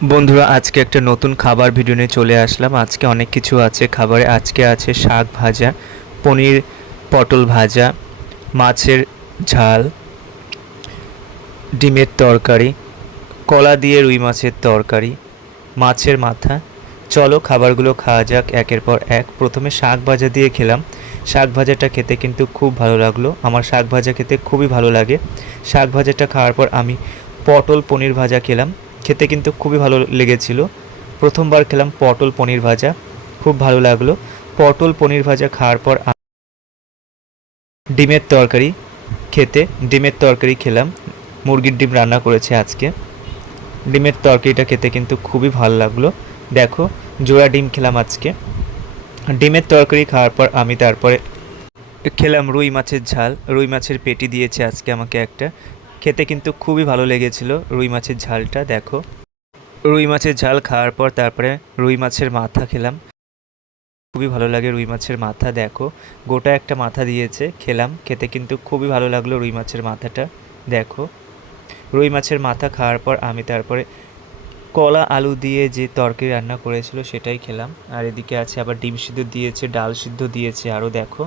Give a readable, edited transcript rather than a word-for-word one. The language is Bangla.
বন্ধুরা আজকে একটা নতুন খাবার ভিডিও নিয়ে চলে আসলাম। আজকে অনেক কিছু আছে খাবারে। আজকে আছে শাক ভাজা, পনির পটল ভাজা, মাছের ঝাল, ডিমের তরকারি, কলা দিয়ে রুই মাছের তরকারি, মাছের মাথা। চলো খাবারগুলো খাওয়া যাক একের পর এক। প্রথমে শাক ভাজা দিয়ে খেলাম। শাক ভাজাটা খেতে কিন্তু খুব ভালো লাগলো। আমার শাক ভাজা খেতে খুবই ভালো লাগে। শাক ভাজাটা খাওয়ার পর আমি পটল পনির ভাজা খেলাম। খেতে কিন্তু খুবই ভালো লেগেছিল। প্রথমবার খেলাম পটল পনির ভাজা, খুব ভালো লাগলো। পটল পনির ভাজা খাওয়ার পর ডিমের তরকারি খেতে ডিমের তরকারি খেলাম। মুরগির ডিম রান্না করেছে আজকে। ডিমের তরকারিটা খেতে কিন্তু খুবই ভালো লাগলো। দেখো, জোড়া ডিম খেলাম আজকে। ডিমের তরকারি খাওয়ার পর আমি তারপরে খেলাম রুই মাছের ঝাল। রুই মাছের পেটি দিয়েছে আজকে আমাকে একটা। খেতে কিন্তু খুবই ভালো লেগেছিল রুই মাছের ঝালটা। দেখো, রুই মাছের ঝাল খাওয়ার পর তারপরে রুই মাছের মাথা খেলাম। খুবই ভালো লাগে রুই মাছের মাথা। দেখো, গোটা একটা মাথা দিয়েছে, খেলাম। খেতে কিন্তু খুবই ভালো লাগলো রুই মাছের মাথাটা। দেখো, রুই মাছের মাথা খাওয়ার পর আমি তারপরে কলা আলু দিয়ে যে তরকারি রান্না করেছিল সেটাই খেলাম। আর এদিকে আছে আবার ডিম সিদ্ধ দিয়েছে, ডাল সিদ্ধ দিয়েছে আরও। দেখো,